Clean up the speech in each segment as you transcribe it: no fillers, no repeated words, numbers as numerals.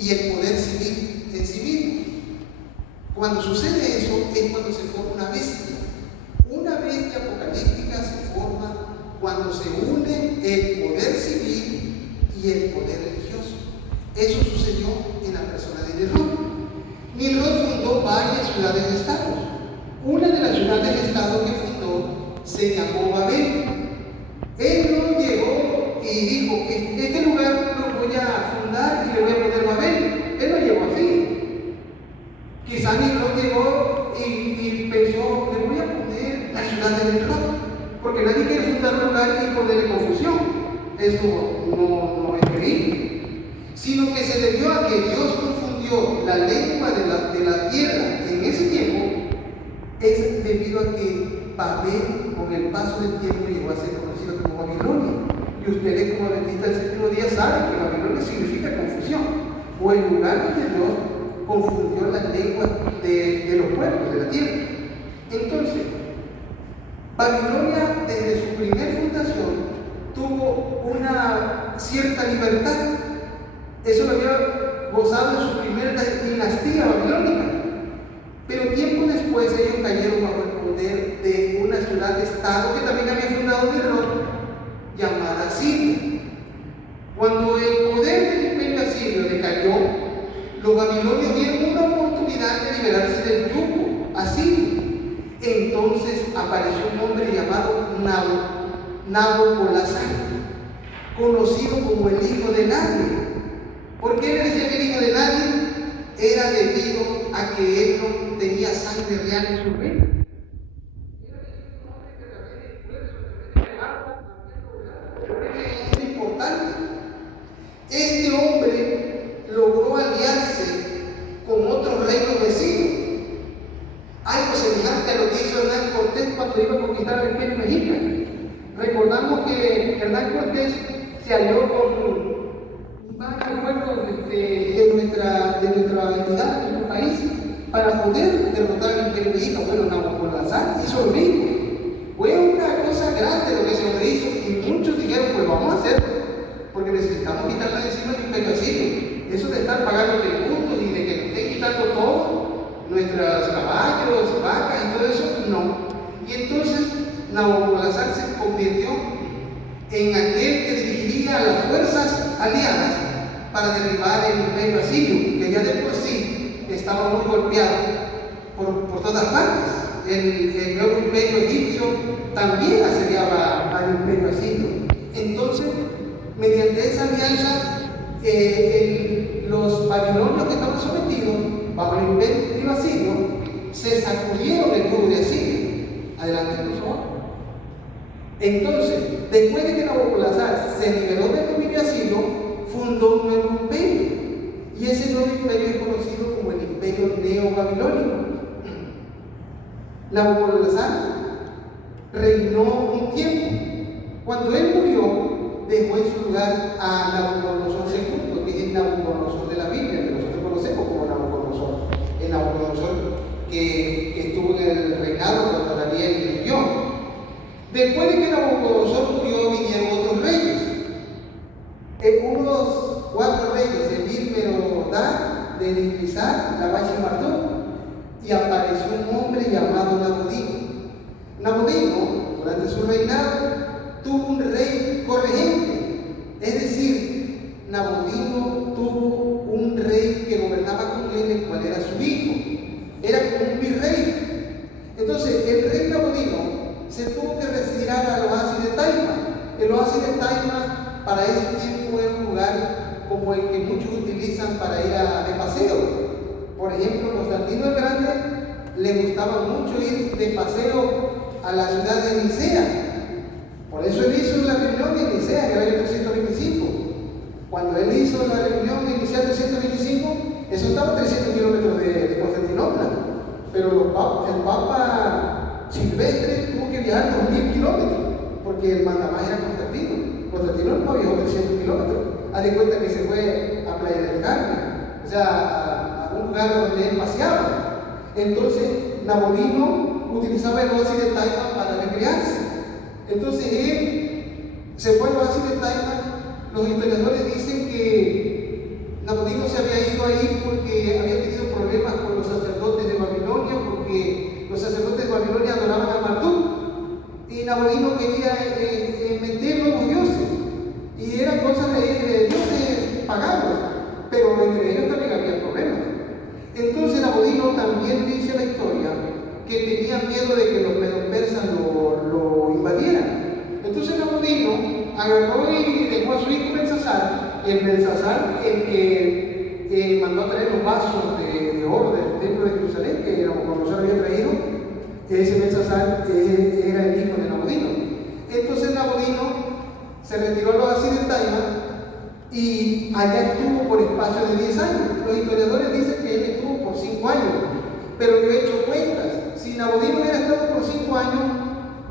y el poder civil en sí mismo. Cuando sucede eso es cuando se forma una bestia. Una bestia apocalíptica se forma cuando se une el poder civil y el poder religioso. Eso sucedió en la persona de Nimrod. Nimrod fundó varias ciudades-estados. Una de las ciudades-estado que fundó se llamó Babel. Él no llegó y dijo: este lugar lo voy a fundar y le voy a poner Babel. Él no llegó así. Quizá Nimrod llegó y pensó: le voy a poner la ciudad de Nimrod, porque nadie quiere fundar un lugar y ponerle confusión. Eso no es creíble. Sino que se debió a que Dios confundió la lengua de la tierra en ese tiempo. Es debido a que Babel, con el paso del tiempo, llegó a ser conocido como Babilonia. Y ustedes, como adventistas del séptimo día, saben que Babilonia significa confusión, o el lugar donde Dios confundió las lenguas de los pueblos de la tierra. Entonces, Babilonia, desde su primer fundación, tuvo una cierta libertad. Eso lo había gozado en su primera dinastía babilónica. Pero tiempo después ellos cayeron bajo el poder de una ciudad-estado que también había fundado Nimrod, llamada Asiria. Cuando el poder del imperio asirio decayó, los babilonios vieron una oportunidad de liberarse del yugo asirio. Entonces apareció un hombre llamado Nabopolassar, conocido como el hijo de nadie. ¿Por qué le decían el hijo de nadie? Era debido a que él no tenía sangre real en su reino. Era importante. Este hombre logró aliarse con otro reino vecino, algo semejante a lo que hizo Hernán Cortés cuando iba a conquistar el imperio mexicano. Recordamos que Hernán Cortés se alió con varios pueblos de nuestra entidad, de nuestro país, para poder derrotar al imperio mexicano. Bueno, Nabopolassar hizo lo mismo. Fue una cosa grande lo que ese hombre hizo, y muchos dijeron: pues vamos a hacerlo, porque necesitamos quitarle de encima el imperio asirio. Eso de estar pagando tributos y de que nos estén quitando todo, nuestros caballos, vacas y todo eso, no. Y entonces Nabopolassar se convirtió en aquel que dirigiría a las fuerzas aliadas para derribar el imperio asirio, que ya de por sí estaba muy golpeado por todas partes. El nuevo imperio egipcio también asediaba al imperio asirio. Entonces, mediante esa alianza, los babilonios que estaban sometidos bajo el imperio asirio se sacudieron el yugo de Asiria. Adelante, por favor. Entonces, después de que Nabopolassar se liberó del dominio asirio, fundó un nuevo imperio. Y ese nuevo imperio es conocido como el imperio neobabilónico. Nabopolassar reinó un tiempo. Cuando él murió, dejó en su lugar a Nabucodonosor II, que es el Nabucodonosor de la Biblia, que nosotros conocemos como Nabucodonosor. El Nabucodonosor que estuvo en el reinado cuando Daniel vivió. Después de que Nabucodonosor murió, vinieron otros reyes. Unos 4 reyes, Evil-Merodach, Bel-Nizar, Labach y Marduk, y apareció un hombre llamado Nabodino. Nabodino, durante su reinado, tuvo un rey corregente, es decir, Nabodino tuvo un rey que gobernaba con él, el cual era su hijo, era como un virrey. Entonces, el rey Nabodino se tuvo que retirar al oasis de Taima. El oasis de Taima para ese tiempo era un lugar como el que muchos utilizan para ir de paseo. Por ejemplo, Constantino el Grande le gustaba mucho ir de paseo a la ciudad de Nicea. Por eso él hizo la reunión en Nicea en el año 325. Cuando él hizo la reunión en Nicea 325, eso estaba a 300 kilómetros de Constantinopla. Pero el Papa Silvestre tuvo que viajar 2000 kilómetros, porque el mandamás era Constantino. Constantino no viajó 300 kilómetros. Haz de cuenta que se fue a Playa del Carmen, o sea, a un lugar donde él paseaba. Entonces, Nabodino utilizaba el oasis de Taima para recrearse. Entonces, él se fue al oasis de Taima. Los historiadores dicen que Nabodino se había ido ahí porque había tenido problemas con los sacerdotes de Babilonia, porque los sacerdotes de Babilonia adoraban a Marduk y Nabonino quería meter nuevos dioses, y eran cosas de dioses paganos, pero entre ellos también había problemas. Entonces Nabonino también dice la historia que tenía miedo de que los medo-persas lo invadieran. Entonces Nabonino agarró y dejó a su hijo Belsasar, y el Belsasar, el que mandó a traer los vasos de oro del templo de Jerusalén, que Nabucodonosor había traído, ese Belsasar era el hijo de Nabonino. Entonces Nabonino se retiró a los Asiretaima y allá estuvo por espacio de 10 años. Los historiadores dicen que él estuvo por 5 años, pero yo he hecho cuentas. Si Nabonino hubiera estado por 5 años,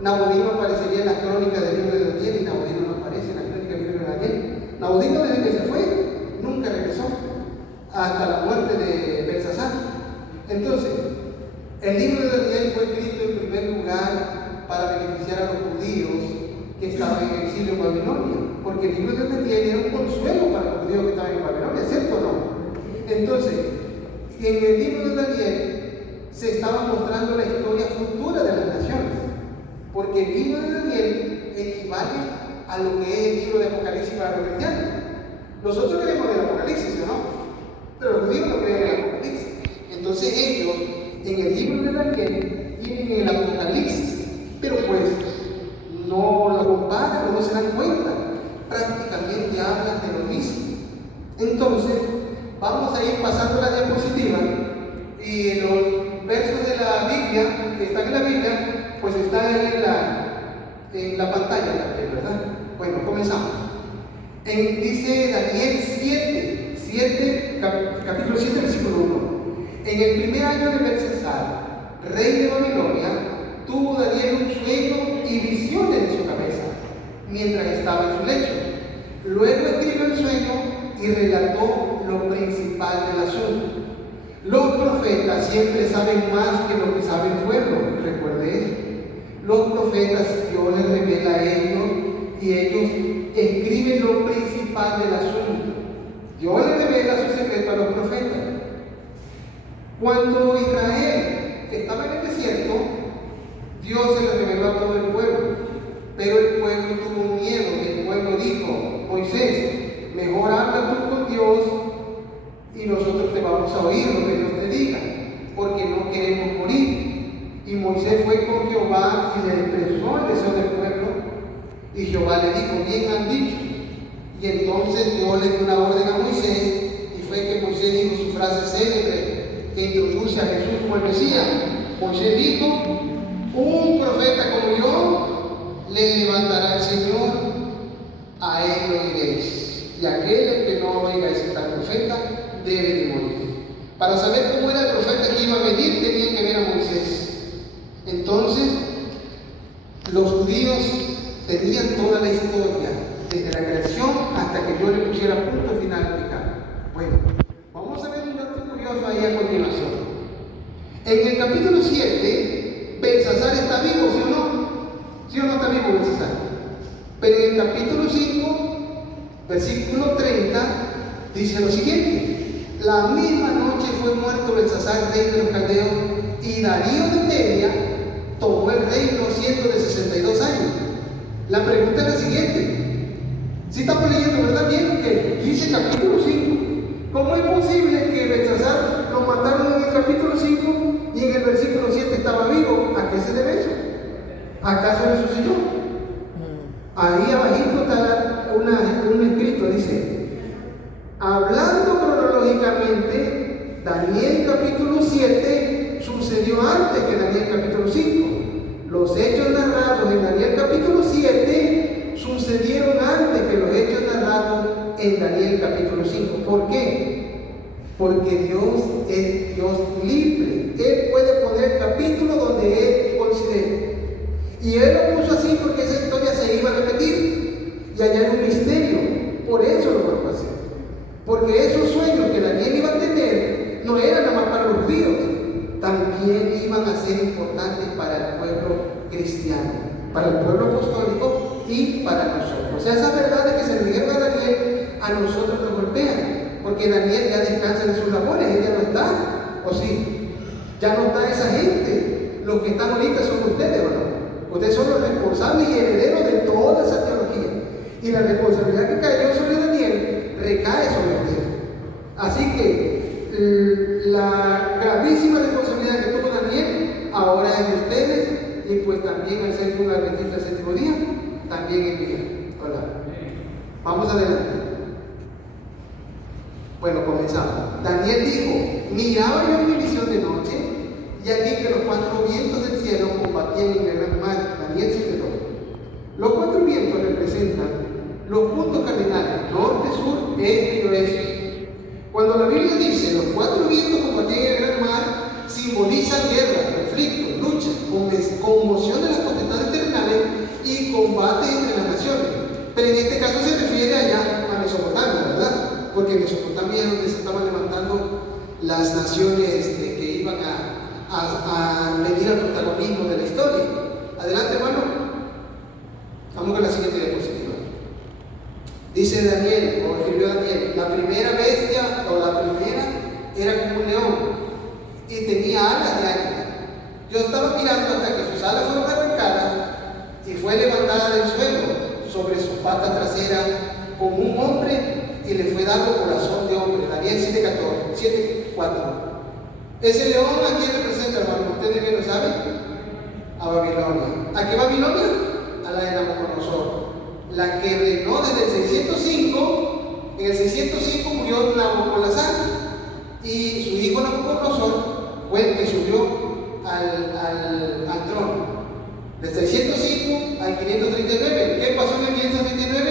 Nabonino aparecería en las crónicas del libro de Daniel, y Nabonino no aparece en las crónicas del libro de Daniel. Nabonino, desde que se fue, nunca regresó hasta la muerte de Belsasar. Entonces, el libro de Daniel fue escrito en primer lugar para beneficiar a los judíos que estaban en exilio en Babilonia, porque el libro de Daniel era un consuelo para los judíos que estaban en Babilonia, ¿cierto o no? Entonces, en el libro de Daniel se estaba mostrando la historia futura de las naciones, porque el libro de Daniel equivale a lo que es el libro de Apocalipsis para los cristianos. Nosotros creemos en el Apocalipsis, ¿no? Pero los judíos no creen en el Apocalipsis. Entonces ellos, en el libro de Daniel, tienen el Apocalipsis, pero pues no lo comparan, no se dan cuenta, prácticamente hablan de lo mismo. Entonces, vamos a ir pasando la diapositiva, y en los versos de la Biblia, que están en la Biblia, pues están ahí en la pantalla también, ¿verdad? Bueno, comenzamos. Dice Daniel 7, capítulo 7, versículo 1. En el primer año de Belsasar, rey de Babilonia, tuvo Daniel un sueño y visiones en su cabeza, mientras estaba en su lecho. Luego escribió el sueño y relató lo principal del asunto. Los profetas siempre saben más que lo que sabe el pueblo, recuerde eso. Los profetas, Dios les revela a ellos y ellos escriben lo principal del asunto. Dios les revela su secreto a los profetas. Cuando Israel estaba en el desierto, Dios se le reveló a todo el pueblo, pero el pueblo tuvo miedo y el pueblo dijo: Moisés, mejor habla tú con Dios y nosotros te vamos a oír lo que Dios te diga, porque no queremos morir. Y Moisés fue con Jehová y le expresó el deseo del pueblo, y Jehová le dijo: bien han dicho. Y entonces Dios le dio una orden a Moisés, y fue que Moisés dijo su frase célebre que introduce a Jesús como el Mesías. Moisés dijo: un profeta como yo le levantará el Señor, a él lo oiréis, y aquel que no oiga a ese tal profeta debe de morir. Para saber cómo era el profeta que iba a venir, tenían que ver a Moisés. Entonces, los judíos tenían toda la historia, desde la creación hasta que yo le pusiera punto final al pecado. Bueno, vamos a ver un dato curioso ahí a continuación. En el capítulo 7, Belsasar está vivo, ¿sí o no? ¿Sí o no está vivo Belsasar? Pero en el capítulo 5, versículo 30, dice lo siguiente: la misma noche fue muerto Belsasar, rey de los caldeos, y Darío de Media tomó el reino siendo de 62 años. La pregunta es la siguiente: si estamos leyendo, ¿verdad? Bien, que dice capítulo 5. ¿Cómo es posible que Belsasar lo mataron en el capítulo 5 y en el versículo 7 estaba vivo? ¿A qué se debe eso? ¿Acaso resucitó? Ahí abajito está un escrito, dice: hablando cronológicamente, Daniel capítulo 7 sucedió antes que Daniel capítulo 5. Los hechos narrados en Daniel capítulo 7 sucedieron antes que los hechos narrados en Daniel capítulo 5. ¿Por qué? Porque Dios es Dios libre. Él puede poner capítulos donde Él considere. Y Él lo puso así porque esa historia se iba a repetir. Y allá hay un misterio. Por eso lo vuelvo a hacer. Porque esos sueños que Daniel iba a tener no eran nada más para los judíos, también iban a ser importantes para el pueblo cristiano, para el pueblo apostólico y para nosotros. O sea, esas verdades que se le dijeron a Daniel, a nosotros nos golpean, porque Daniel ya descansa de su ¿verdad? ¿O sí? Ya no está esa gente. Los que están ahorita son ustedes, ¿o no? Ustedes son los responsables y herederos de toda esa teología. Y la responsabilidad que cayó sobre Daniel recae sobre ustedes. Así que la gravísima responsabilidad que tuvo Daniel ahora es de ustedes, y pues también al ser un adventista del séptimo día, también es mía. Hola. Vamos adelante. Bueno, comenzamos. Daniel dijo: miraba yo en mi visión de noche, y aquí que los cuatro vientos del cielo combatían en el gran mar. Daniel 7:2. Los cuatro vientos representan los puntos cardinales: norte, sur, este y oeste. Cuando la Biblia dice los cuatro vientos combatían en el gran mar, simbolizan guerra, conflicto, lucha, conmoción de las potestades terrenales y combate entre las naciones. Pero en este caso se refiere allá a Mesopotamia, ¿verdad? Porque en Mesopotamia es donde se estaban levantando las naciones que iban a venir al protagonismo de la historia. Adelante, hermano. Vamos con la siguiente diapositiva. Dice Daniel, o escribió Daniel: la primera bestia, o la primera, era como un león y tenía alas de águila. Yo estaba mirando hasta que sus alas fueron arrancadas y fue levantada del suelo sobre su pata trasera como un hombre, y le fue dado corazón de hombre. Daniel 7:4. Ese león, ¿a quién representa, hermano? ¿Ustedes bien lo saben? A Babilonia. ¿A qué Babilonia? A la de Nabucodonosor, la que reinó desde el 605. En el 605 murió Nabucodonosor, y su hijo Nabucodonosor fue el que subió al trono. Del 605 al 539. ¿Qué pasó en el 539?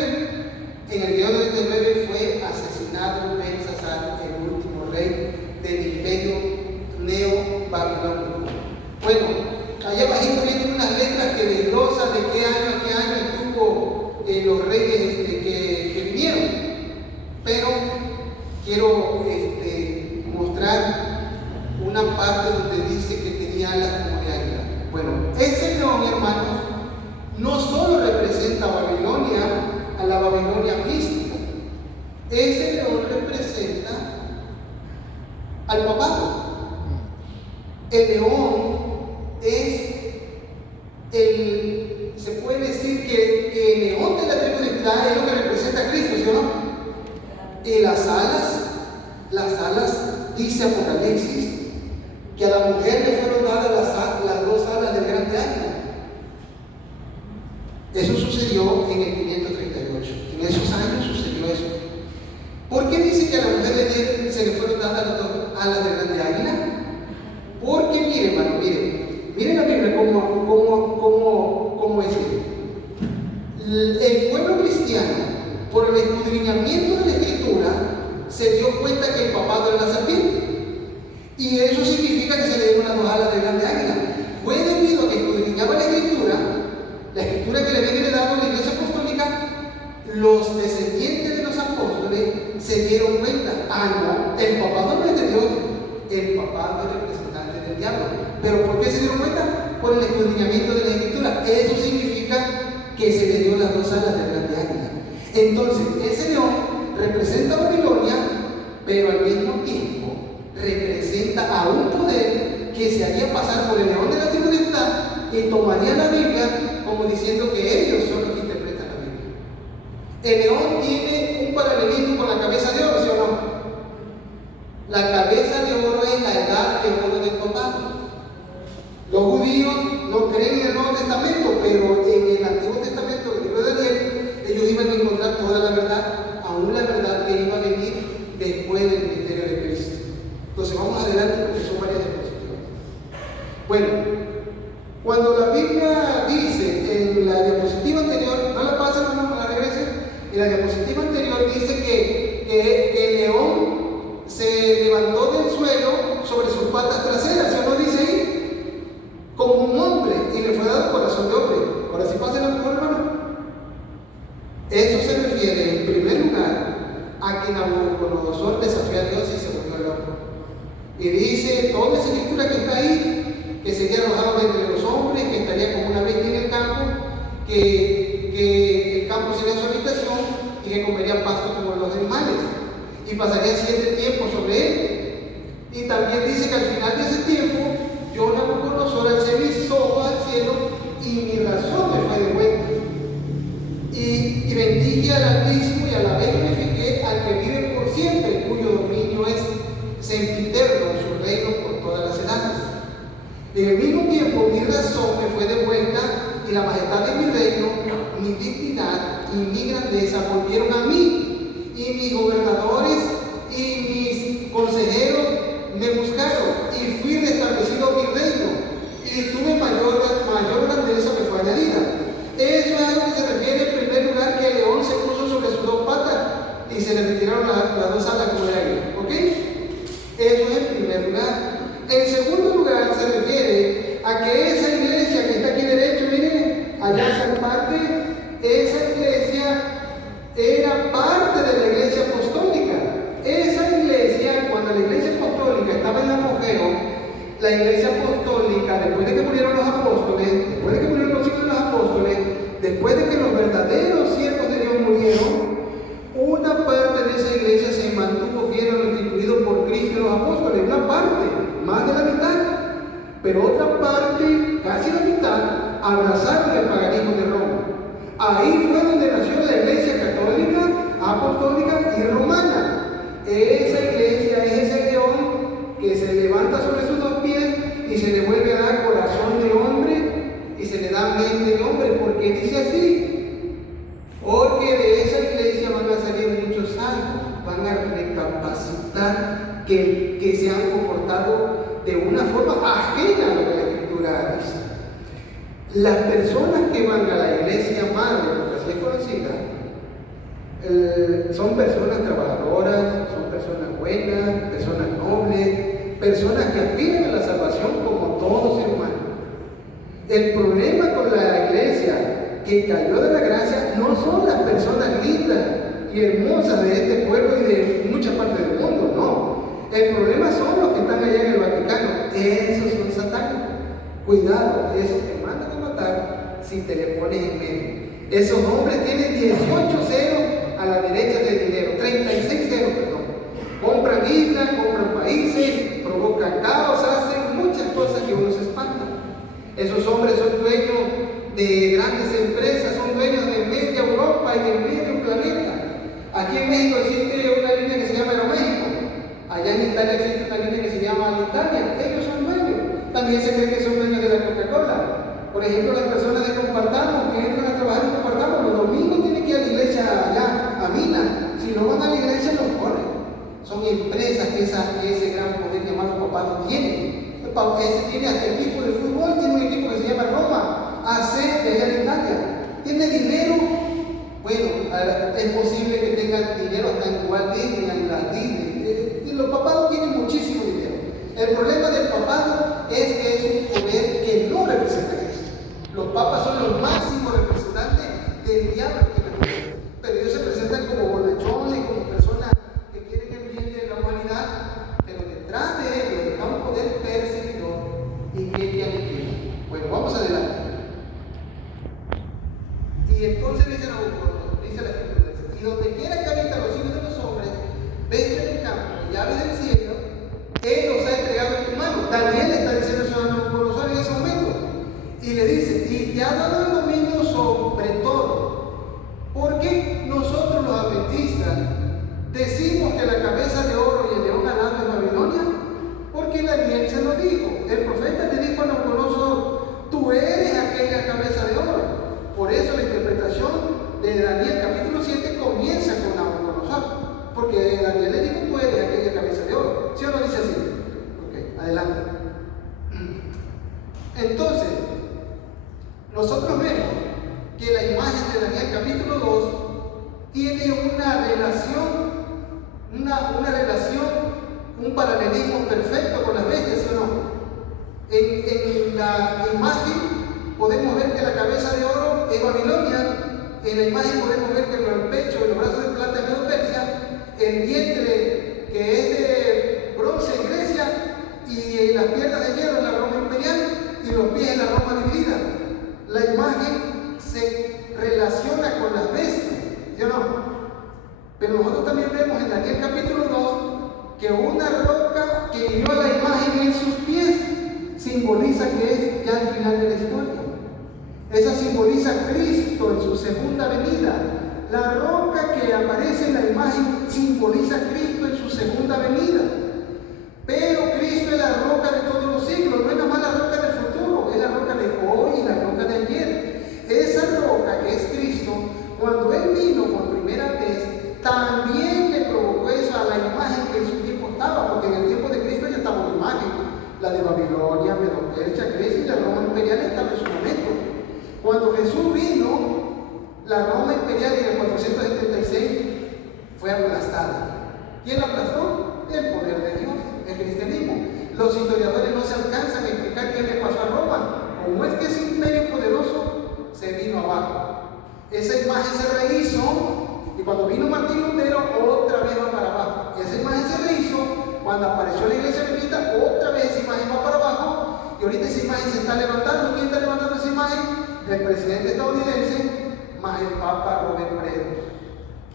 En el 539 fue asesinado Belsasar, el último rey del imperio neo-babilónico. Bueno, allá abajito vienen unas letras que desglosan de qué año a qué año estuvo los reyes que vinieron. Pero quiero mostrar una parte donde dice que tenía alas como de águila. Bueno, ese león, hermanos, no solo representa a Babilonia, a la Babilonia mística. Ese león representa al papado. El león se puede decir que el león de la tribu de Judá es lo que representa a Cristo, ¿sí o no? Y las alas, dice Apocalipsis, que a la mujer le fueron dadas las dos alas del grande águila. Eso sucedió en el 538. En esos años sucedió eso. ¿Por qué dice que a la mujer se le fueron dadas las dos alas del grande águila? Porque, mire, hermano, miren la Biblia cómo es. El pueblo cristiano, por el escudriñamiento de la Escritura, se dio cuenta que el papado era la serpiente. Y eso significa que se le dieron las dos alas del grande águila. Fue debido a que escudriñaba la Escritura que le había heredado la Iglesia Apostólica. Los descendientes de los apóstoles se dieron cuenta: no, el papado no es de Dios, el papado es representante del diablo. ¿Pero por qué se dieron cuenta? Por el escudriñamiento de la Escritura. Eso significa que se le dio las dos alas del grande águila. Entonces, ese león representa a Babilonia, pero al mismo tiempo representa a un poder que se haría pasar por el león de la tribu de Judá, que tomaría la Biblia como diciendo que ellos son los que interpretan la Biblia. El león tiene un paralelismo con la cabeza de oro, ¿sí o no? La cabeza de oro es la edad de oro del papado. Los judíos no creen en el Nuevo Testamento, pero en el Antiguo Testamento, el libro de Daniel, ellos iban a encontrar toda la verdad, aún la verdad que iba a venir después del ministerio de Cristo. Entonces vamos adelante porque son varias diapositivas. Bueno, cuando la Biblia dice en la diapositiva anterior, no la pasen, no la regresen, en la diapositiva anterior dice que el león se levantó del suelo sobre sus patas traseras, ¿sí o no dice ahí? Como un hombre, y le fue dado corazón de hombre. Ahora sí pasen la mejor, hermano. Esto se refiere en primer lugar a que Nabucodonosor desafió a Dios y se volvió loco. Y dice toda esa escritura que está ahí, que sería arrojado entre los hombres, que estaría como una bestia en el campo, que el campo sería su habitación y que comería pasto como los animales, y pasaría 7 tiempos sobre él. Y también También dice que al final de ese tiempo, yo, Nabucodonosor, alcé mis ojos al cielo y mi razón me fue devuelta. Y bendije al Altísimo y alabé y glorifiqué al que vive por siempre, cuyo dominio es sempiterno, su reino por todas las edades. En el mismo tiempo, mi razón me fue devuelta y la majestad de mi reino, mi dignidad y mi grandeza volvieron a mí, y mis gobernadores y mis consejeros me buscaron, y fui restablecido mi reino, y tuve mayor grandeza me fue añadida. Eso es a lo que se refiere en primer lugar, que el león se puso sobre sus dos patas y se le retiraron las dos alas como el águila. ¿Ok? Eso es en primer lugar. En segundo lugar, se refiere a que esa iglesia que está aquí derecho, miren, allá en San Parte, esa iglesia era parte de la iglesia apostólica. Esa iglesia, cuando la iglesia apostólica estaba en apogeo, la iglesia apostólica, después de que murieron los apóstoles, después de que murieron los hijos de los apóstoles, después de que los verdaderos siervos de Dios murieron, una parte de esa iglesia se mantuvo fiel a lo instituido por Cristo y los apóstoles, una parte, más de la mitad, pero otra parte, casi la mitad, abrazaron el paganismo de Roma. Ahí fue donde nació la iglesia católica, apostólica y romana. Esa iglesia es ese león que se levanta sobre sus dos pies y se le vuelve a dar corazón de hombre y se le da mente de hombre. ¿Por qué dice así? Porque de esa iglesia van a salir muchos salvos, van a recapacitar que se han comportado de una forma ajena a lo que la Escritura dice. Las personas que van a la iglesia madre, porque así es conocida, son personas trabajadoras, son personas buenas, personas nobles, personas que aspiran a la salvación como todo ser humano. El problema con la iglesia que cayó de la gracia no son las personas lindas y hermosas de este pueblo y de muchas partes del mundo, no. El problema son los que están allá en el Vaticano. Esos son satánicos. Cuidado, esos te mandan a matar si te le pones en medio. Esos hombres tienen 18 ceros a la derecha del dinero, 36 ceros, perdón. Compran islas, compran países, provocan caos, hacen muchas cosas que uno se espanta. Esos hombres son dueños de grandes empresas, son dueños de media Europa y de medio planeta. Aquí en México existe una línea que se llama Aeroméxico. Allá en Italia existe una línea que se llama Alitalia. Ellos son dueños. También se cree que son dueños de la Coca-Cola. Por ejemplo, las personas de Compartamos que entran a trabajar en Compartamos, los domingos tienen que ir a la iglesia allá, a Mina. Si no van a la iglesia, los corren. Son empresas que ese gran poder llamado papado tiene. Ese tiene hasta equipo de fútbol, tiene un equipo que se llama Roma, AC de allá en Italia. Tiene dinero. Bueno, es posible que tengan dinero hasta en Walt Disney, en la Disney. Los papados tienen muchísimo dinero. El problema del papado es que es un poder que no representa a Cristo. Los papas son los máximos representantes del diablo que representa. Pero ellos se presentan como bonachones, como personas que quieren el bien de la humanidad, pero detrás de ellos está un poder perseguidor y que quiere. Bueno, vamos adelante. Y entonces dice la Escritura, y donde quiera que habitan los hijos de los hombres, bestia del campo, llaves del cielo, Él los ha entregado en tu mano. Daniel está diciendo eso a Nabucodonosor en ese momento. Y le dice, y te ha dado el dominio sobre todo. Porque nosotros los adventistas decimos que la cabeza de oro y el león alado es Babilonia. Porque Daniel se lo dijo. El profeta le dijo a Nabucodonosor, tú eres aquella cabeza de oro. Por eso la interpretación de Daniel capítulo 7 comienza con Nabucodonosor. Porque Daniel le dijo, tú eres aquella cabeza de oro. ¿Sí o no dice así? Ok, adelante. Entonces, nosotros vemos que la imagen de Daniel capítulo 2 tiene una relación, un paralelismo perfecto con las bestias, ¿sí o no? En la imagen podemos ver que la cabeza de oro es Babilonia. En la imagen podemos ver que el pecho y los brazos de plata es Medo Persia, el vientre que es de bronce en Grecia y las piernas de hierro en la Roma imperial y los pies en la Roma dividida. La imagen se relaciona con las bestias, ¿sí o no? Pero nosotros también vemos en Daniel capítulo 2 que una roca que hirió la imagen en sus pies simboliza que es ya el final de la historia. Esa simboliza a Cristo en su segunda venida. La roca que aparece en la imagen simboliza a Cristo en su segunda venida. Pero Cristo es la roca de todos los siglos, no es nada más la roca del futuro, es la roca de hoy y la roca de ayer. Esa roca que es Cristo, cuando Él vino por primera vez, también le provocó eso a la imagen que en su tiempo estaba, porque en el tiempo de Cristo ya estaba una imagen, la de Babilonia, Medo-Persia, Grecia y la Roma imperial estaba en su momento. Cuando Jesús vino, la Roma imperial en el 476 fue aplastada. ¿Quién la aplastó? El poder de Dios, el cristianismo. Los historiadores no se alcanzan a explicar qué le pasó a Roma. Como es que ese imperio poderoso se vino abajo. Esa imagen se rehizo y cuando vino Martín Lutero otra vez va para abajo. Esa imagen se rehizo cuando apareció la iglesia benedictina, otra vez esa imagen va para abajo y ahorita esa imagen se está levantando. ¿Quién está levantando esa imagen? El presidente estadounidense más el Papa Robert Predos.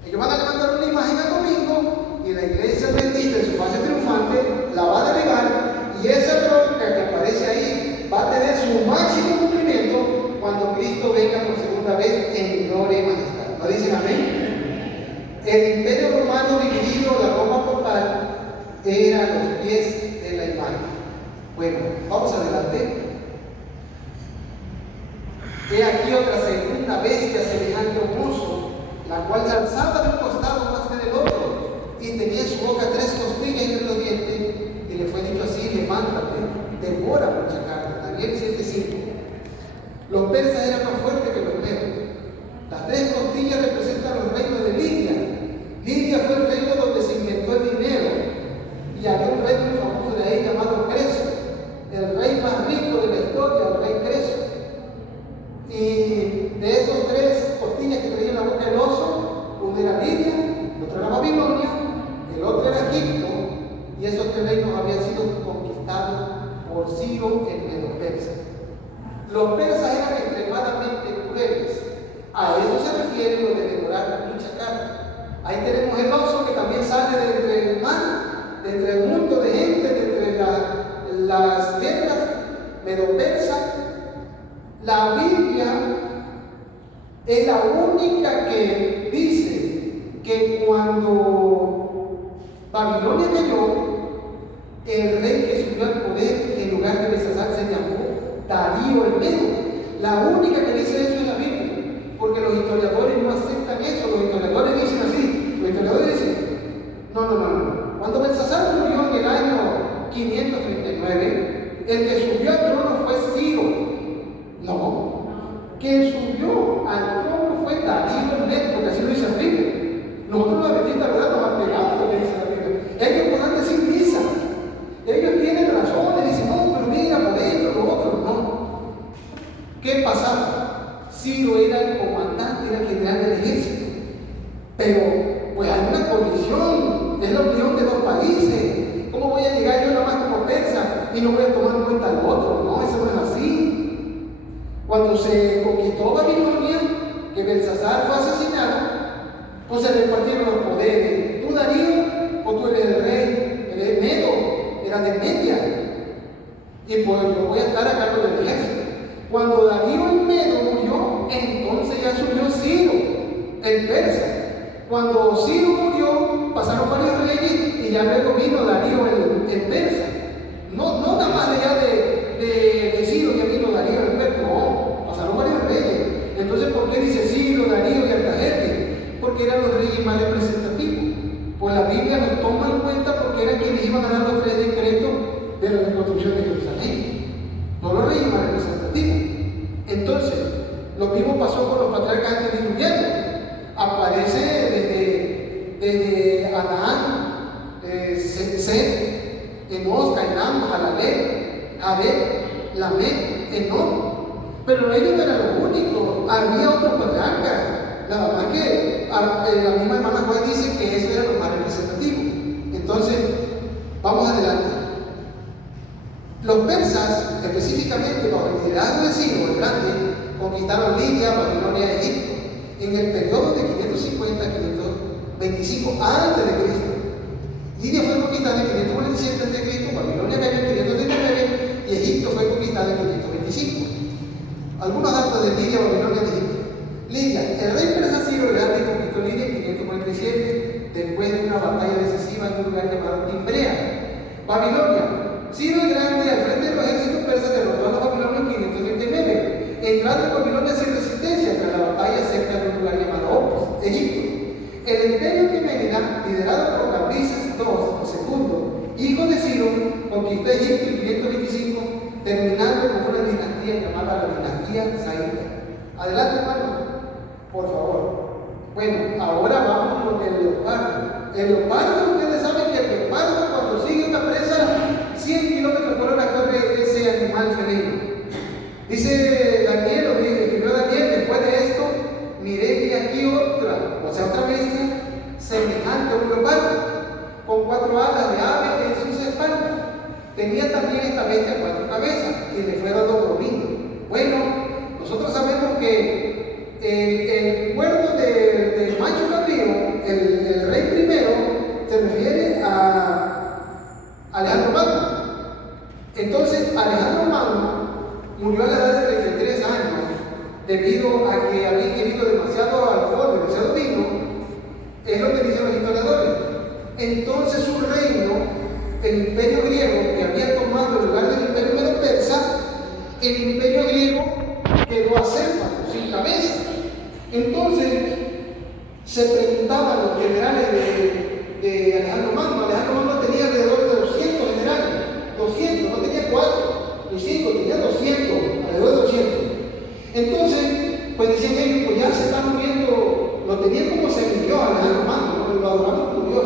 Ellos van a levantar una imagen el domingo y la iglesia bendita en su fase triunfante la va a delegar y esa roca que aparece ahí va a tener su máximo cumplimiento cuando Cristo venga por segunda vez en gloria y majestad. ¿No dicen amén? El imperio romano dividido, la Roma papal, era los pies de la imagen. Bueno, vamos adelante. He aquí otra segunda bestia semejante a un oso, la cual se alzaba de un costado más que del otro, y tenía en su boca 3 costillas entre los dientes, y le fue dicho así: levántate, devora mucha carne. Daniel 7:5. Los persas eran más fuertes que los medos. Las 3 costillas representan los reinos de Lidia. Lidia fue el reino donde se inventó el dinero, y había un rey muy famoso de ahí llamado Creso, el rey más rico de la historia, el rey Creso. Y de esos 3 costillas que traía en la boca del oso, uno era Lidia, el otro era Babilonia, el otro era Egipto, y esos 3 reinos habían sido conquistados por Ciro el Medo-Persa. Los persas eran extremadamente crueles. A eso se refiere lo de devorar mucha carne. Ahí tenemos el oso que también sale de entre el mar, de entre el mundo de gente, de entre las guerras Medo-Persa. La Biblia es la única que dice que cuando Babilonia cayó, el rey que subió al poder en lugar de Belsasar se llamó Darío el Medo. La única que dice eso es la Biblia, porque los historiadores no aceptan eso. Los historiadores dicen así, los historiadores dicen, no. Cuando Belsasar murió en el año 539, el que subió al trono fue Ciro. No, quien subió al trono fue Darío el Medo, porque así lo dice la Biblia. Nosotros los adventistas, ¿verdad?, nos apegamos a lo que dice la Biblia. Ellos podrán decir misa, ellos tienen razones, dicen, no, pero mira, por esto, lo otro, no. ¿Qué pasaba? Ciro era el comandante, era el general del ejército, pero pues hay una colisión, es la unión de 2 países. ¿Cómo voy a llegar yo nada más como persa y no voy a tomar en cuenta al otro? No, eso no es así. Cuando se conquistó Babilonia, que Belsasar fue asesinado, pues se repartieron los poderes. Tú, Darío, pues tú eres el rey, eres Medo, era de Media, y pues yo voy a estar a cargo del ejército. Cuando Darío el Medo murió, entonces ya subió Ciro, el persa. Cuando Ciro murió, pasaron varios reyes y ya luego vino Darío el persa. No nada más allá de Ciro ya vino Darío el persa, no, pasaron varios reyes. Entonces, ¿por qué dice Ciro, Darío y Artajerjes? Porque eran los reyes más representativos. Pues la Biblia nos toma en cuenta porque eran quienes iban a dar los 3 decretos de la reconstrucción de Jerusalén. No los reyes más representativos. Entonces, lo mismo pasó con los patriarcas antediluvianos. Aparece desde Adán, Set, Enos, Cainán, Mahalalel, Jared, Lamec, Enoc. Pero ellos no eran los únicos, había otros patriarcas. Nada más que la misma hermana Juan dice que eso era lo más representativo. Entonces, vamos adelante. Los persas, específicamente bajo el liderazgo de Ciro el Grande, conquistaron Lidia, Babilonia y Egipto en el periodo de 550 a 525 a.C. Lidia fue conquistada en 547 a.C., Algunos datos de Lidia, Babilonia de Egipto. Lidia, el rey persa Ciro Grande conquistó Lidia en 547, después de una batalla decisiva en un lugar llamado Timbrea. Babilonia, Ciro el Grande, al frente de los ejércitos persas, derrotó a los babilonios en 539, entrando en Babilonia sin resistencia tras la batalla cerca de un lugar llamado Opis, Egipto. El imperio Aqueménida, liderado por Cambises II, hijo de Ciro, conquistó Egipto en 525, terminando con una dinastía llamada la dinastía Saída. Adelante, hermano, por favor. Bueno, ahora vamos con el leopardo. El leopardo, ustedes saben que el leopardo, cuando sigue una presa, 100 kilómetros por hora corre ese animal felino. Dice Daniel, o escribió Daniel, después de esto, miré y aquí otra bestia semejante a un leopardo, con 4 alas de ave en sus espaldas. Tenía también esta bestia 4 cabezas y le fue dado dominio. Bueno, nosotros sabemos que el cuerno del macho cabrío, el rey primero, se refiere a Alejandro Magno. Entonces, Alejandro Magno murió a la edad de 33 años debido a que había ingerido demasiado alcohol, demasiado vino. Es lo que dicen los historiadores. Entonces su reino, el imperio griego, que había tomado el lugar del imperio medo-persa, el imperio griego quedó acéfalo, sin cabeza. Entonces se preguntaban los generales de Alejandro Magno. Alejandro Magno tenía alrededor de 200 generales, 200, no tenía 4 ni 5, tenía 200, alrededor de 200. Entonces, pues decían ellos, pues ya se está muriendo, lo tenían como semilló Alejandro Magno, ¿no? Lo adoraban como Dios.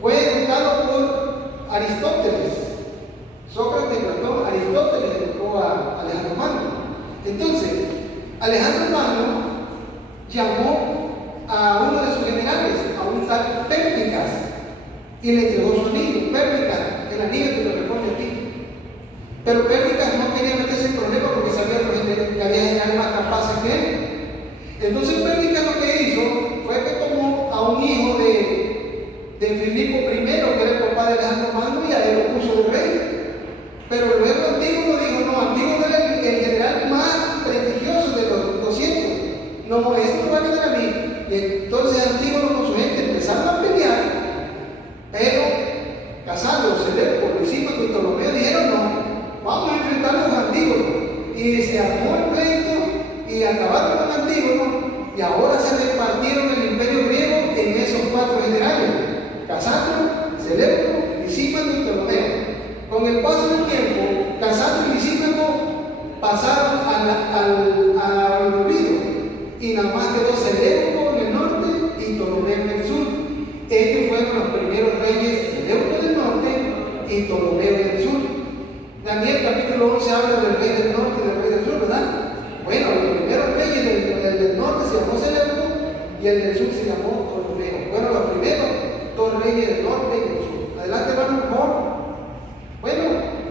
Fue educado por Aristóteles. Sócrates, Platón, Aristóteles educó a Alejandro Magno. Entonces, Alejandro Magno llamó a uno de sus generales, a un tal Pérnicas, y le entregó su anillo. Pérnicas, el anillo te lo responde a ti. Pero Pérnicas no quería meterse en problemas porque sabía que había generales más capaces que él. Entonces Pérnicas lo que hizo fue que tomó a un hijo de Filipo I, que era el papá de Alejandro Magno, y a él lo puso de rey. Pero luego Antígono dijo, no, Antígono era el general más prestigioso de los 200. No, esto no va a quedar a mí. Y entonces Antígono con su gente empezaron a pelear, pero Casandro, Seleuco, Lisímaco y Ptolomeo dijeron, no, vamos a enfrentarnos a Antígono. Y se armó el pleito y acabaron con Antígono, y ahora se repartieron el imperio griego en esos 4 generales: Casandro, Seleuco, Lisímaco y Ptolomeo. Con el paso del tiempo, Casandro y Lisímaco pasaron al olvido, y nada más quedó Seleuco en el norte y Ptolomeo en el sur. Estos fueron los primeros reyes, Seleuco del norte y Ptolomeo del sur. Daniel capítulo 11 habla del rey del norte y del rey del sur, ¿verdad? Bueno, los primeros reyes del norte se llamó Seleuco y el del sur se llamó Ptolomeo. Bueno, los primeros 2 reyes del norte y del sur. Adelante, hermano, por favor. Bueno,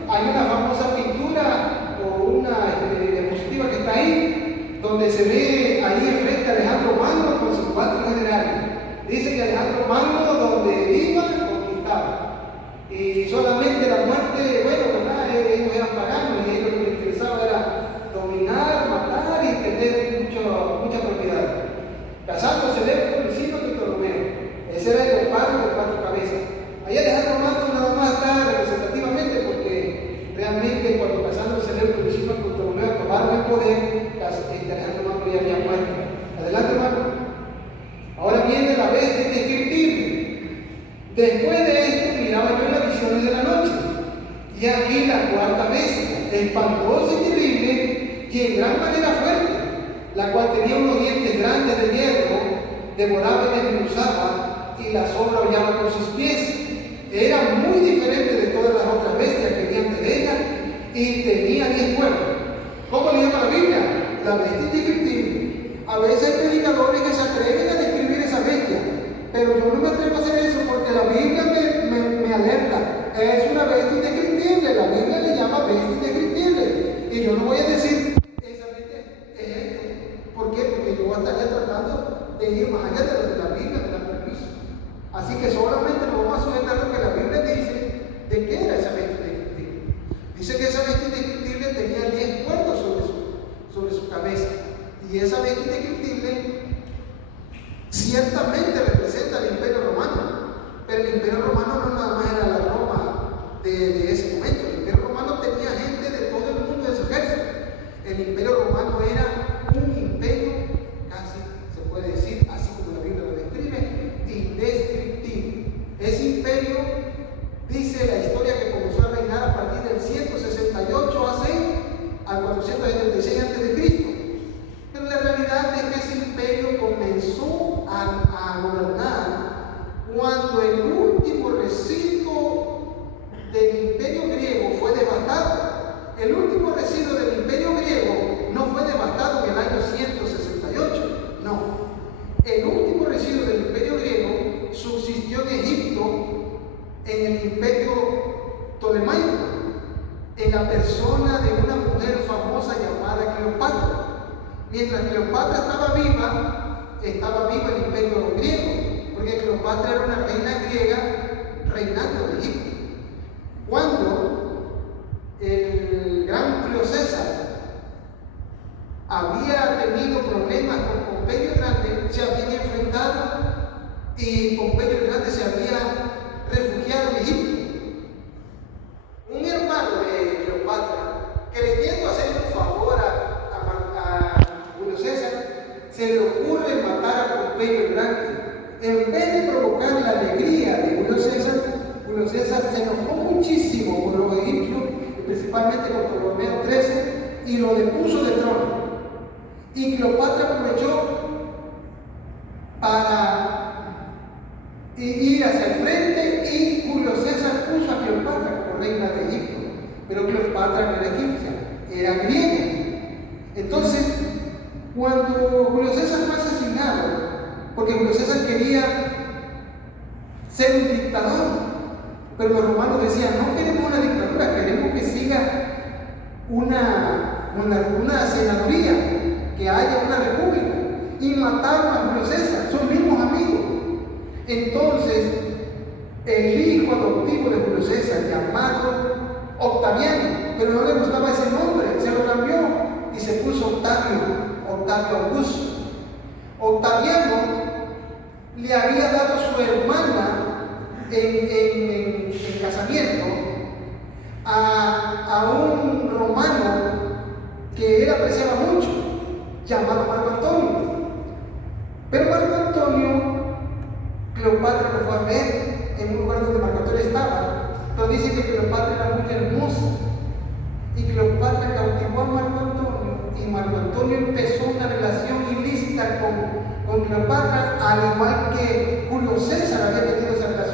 hay una famosa pintura o una diapositiva que está ahí, donde se ve ahí enfrente a Alejandro Magno con sus 4 generales. Dice que Alejandro Magno, donde iba, conquistaba. Y solamente la muerte, bueno, ¿verdad? Ellos eran paganos y ellos lo que les interesaba era dominar, matar y tener mucha propiedad. Casandro, Seleuco, Lisímaco y Ptolomeo. Ese era el leopardo de 4 cabezas. Ahí Alejandro Magno nada más está representativamente porque realmente cuando Casandro, Seleuco, Lisímaco y Ptolomeo tomaron el poder, Alejandro Magno ya había muerto. Adelante, hermano. Ahora viene la bestia indescriptible. Después de esto miraba yo en las visiones de la noche, y aquí la 4ª bestia, espantosa y terrible, y en gran manera fuerte, la cual tenía unos dientes grandes de hierro, devoraba y desmenuzaba, y la sombra hollaba con sus pies. Era muy diferente de todas las otras bestias que había antes de ella, y tenía 10 cuernos. ¿Cómo le llama la Biblia? La bestia indescriptible. A veces hay predicadores que se atreven a describir esa bestia, pero yo no me atrevo a hacer eso porque la Biblia me alerta. Es una bestia indescriptible. La Biblia le llama bestia indescriptible. Y yo no voy a decir, esa bestia es esto. ¿Por qué? Porque yo estaría tratando de ir más allá de lo que la Biblia me da permiso. Así que solamente nos vamos a sujetar lo que la Biblia dice de qué era esa bestia indescriptible. Dice que esa bestia indescriptible tenía 10 cuernos sobre su esa bestia indescriptible ciertamente representa el Imperio Romano, pero el Imperio Romano no nada más era la Roma de ese momento. El Imperio Romano tenía gente de todo el mundo de su ejército. El Imperio Romano era un imperio, casi se puede decir, así como la Biblia lo describe, indescriptible. Ese imperio, dice la historia, que comenzó a reinar a partir del 168 AC al 476 a.C. Pero la realidad es que ese imperio comenzó a gobernar cuando el último residuo del imperio griego fue devastado. El último residuo del imperio griego no fue devastado en el año 168, no. El último residuo del imperio griego subsistió en Egipto, en el imperio ptolemaico, en la persona de una mujer famosa llamada Cleopatra. Mientras Cleopatra estaba viva el imperio griego, porque Cleopatra era una reina griega reinando en Egipto. Cuando el gran Julio César había tenido problemas con Pompeyo el Grande, se habían enfrentado y Pompeyo el Grande se había refugiado en Egipto. Un hermano de Cleopatra, creyendo hacerle un favor a Julio César, se le ocurre matar a Pompeyo el Grande. En vez de provocar la alegría de Julio César se enojó muchísimo con los egipcios, principalmente con Ptolomeo XIII, y lo depuso de trono. Y Cleopatra aprovechó para ir hacia el frente, y Julio César puso a Cleopatra como reina de Egipto. Pero Cleopatra no era egipcia, era griega. Entonces, cuando Julio César fue asesinado, porque Julio César quería ser un dictador, pero los romanos decían: no queremos una dictadura, queremos que siga una senaduría, que haya una república. Y mataron a Julio César, son mismos amigos. Entonces, el hijo adoptivo de Julio César, llamado Octaviano, pero no le gustaba ese nombre, se lo cambió y se puso Octavio Augusto. Octaviano le había dado a su hermana en casamiento a un romano que él apreciaba mucho, llamado Marco Antonio. Pero Marco Antonio, Cleopatra lo fue a ver en un lugar donde Marco Antonio estaba, pero dice que Cleopatra era muy hermosa, y Cleopatra cautivó a Marco Antonio, y Marco Antonio empezó una relación ilícita con Cleopatra, al igual que